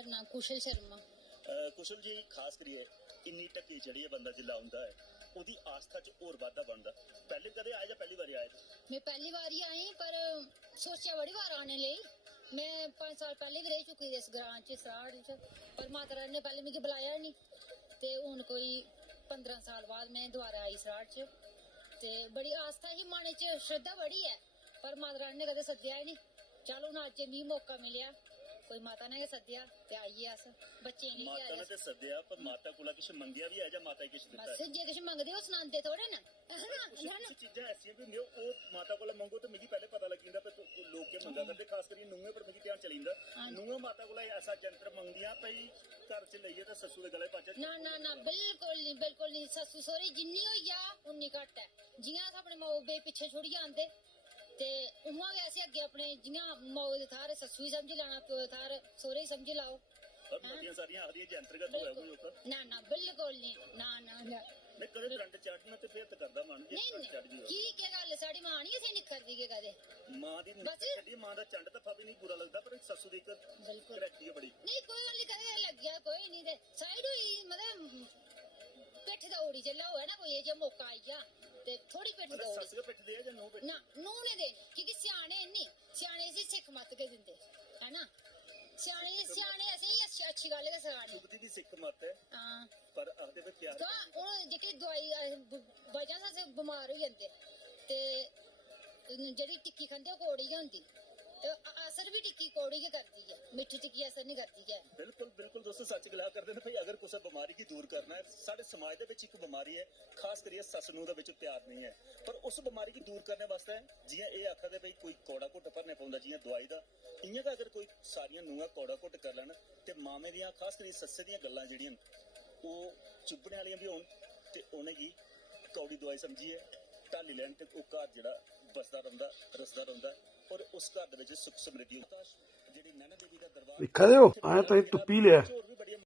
ਮੇਰਾ ਨਾਮ ਕੁਸ਼ਲ ਸ਼ਰਮਾ। ਕੁਸ਼ਲ ਜੀ, ਖਾਸ ਕਰੀਏ ਇੰਨੀ ਟੱਕੀ ਚੜੀ ਹੈ ਬੰਦਾ ਜਿੱਲਾ ਹੁੰਦਾ ਹੈ ਉਹਦੀ ਆਸਥਾ 'ਚ ਹੋਰ ਵਾਧਾ ਬਣਦਾ। ਪਹਿਲੇ ਕਦੇ ਆਏ ਜਾਂ ਪਹਿਲੀ ਵਾਰੀ ਆਏ? मैं पहली बार ही आई पर सोचा बड़ी बार आने ਲਈ। मैं 5 साल पहले भी रह चुकी इस ग्रां च सराड़ च, पर माता रानी ने पहले मिगी बुलाया नहीं ते हुन कोई 15 साल बाद मैं दोबारा आई सराड़ च ते बड़ी आस्था ही मन च, श्रद्धा बड़ी है पर माता रानी ने कदे सद्देआ ही नहीं। चलो हुन अज्ज मिगी मौका मिलेआ, कोई माता ने सद्देआ ते आइए अस बच्चे लेके आए। माता ने ते सद्देआ पर माता कोला किश मंगिया भी है जां माता ही किश दित्ता है? बस जे किश मंगदे हो सनांदे थोड़े न। कुछ चीज़ां ऐसियां भी होंदियां ओह् माता कोला मंगो ते मिगी पहले पता लगी जंदा कि लोग के मंगा करदे, खास करियै नूंहें पर मिगी ध्यान चली जंदा। नूंहां माता कोला ऐसा यंत्र मंगदियां भई घर च लेइयै ते सस्सू दे गले पाचै। ना ना ना बिल्कुल नहीं। सस्सू सौह्रे जिन्नी होई जा उन्नी घट्ट है। जियां अस अपने माऊ बब्बे पिच्छे छुड़ियै आंदे ते उ'आं गै असें अग्गें अपने जियां माऊ दे थाह्र सस्सू गी समझी लैना, प्यो दे थाह्र सौह्रे गी समझी लैओ। पर मतियां सारियां आखदियां यंत्रगत होया कोई ओकर। ना ना बिल्कुल नहीं। ना ना ना मैं कदे करंट चढ़ना ते फिर ते करदा मन जे नहीं चढ़ जी की क्या गल साड़ी मां नहीं असें निखरदी के कदे। मां दी छड्डी मां दा चंड तफा भी नहीं बुरा लगदा पर सस्सू दी इक बिल्कुल करैक्टी है बड़ी। नहीं कोई गल नहीं, कदे लग गया कोई नहीं ते साइड हुई मतलब पिठ दौड़ी जेल्लै होए ना कोई जे मौका आई जा ते थोड़ी पिठ दौड़ी। सस्स के पिठ दे जां नूं पिठ? ना नूं ने देनी क्योंकि स्याने नहीं, स्याने इसी सिख मत के दिंदे है ना। स्याने असें ही अच्छी गल गै सखानी। चुभदी भी सिख मत है हां पर आखदे वे क्या तां ओह् जेह्की दवाई वजह से अस बमार होई जंदे ते जेह्ड़ी टिक्की खंदे ओह् कौड़ी गै होंदी ते असर भी टिक्की कौड़ी गै करदी है, मिट्ठी टिक्की असर नहीं करदी है। बिल्कुल बिल्कुल दोस्तों सच गला करदे ने भाई अगर कुसै बीमारी गी दूर करना है, साढ़े समाज दे विच इक बीमारी है खास करियै सस्स नूं दे विच प्यार नहीं है, पर उस बीमारी गी दूर करने वास्ते जियां एह् आखा दे भाई कोई कौड़ा घुट्ट भरने पौंदा जियां दवाई दा, इयां गै अगर कोई सारियां नूंहां कौड़ा घुट्ट कर लैन ते मामे दियां खास करियै सस्से दियां गल्लां जेह्ड़ियां ओह् चुभने आह्लियां भी होन ते उ'नेंगी कौड़ी दवाई समझियै ढाली लैन ते ओह् घर जेह्ड़ा बसदा रौंह्दा रसदा रौंह्दा और उस घर दे विच सुख समृद्धि। ਜਿਹੜੀ ਨੈਣਾ ਦੇਵੀ ਦਾ ਦਰਬਾਰ ਵੇਖਾ ਦਿਓ ਆਇਆ ਤਾਂ ਇਹ ਟੁੱਪੀ ਲਿਆ। ਹੋਰ ਵੀ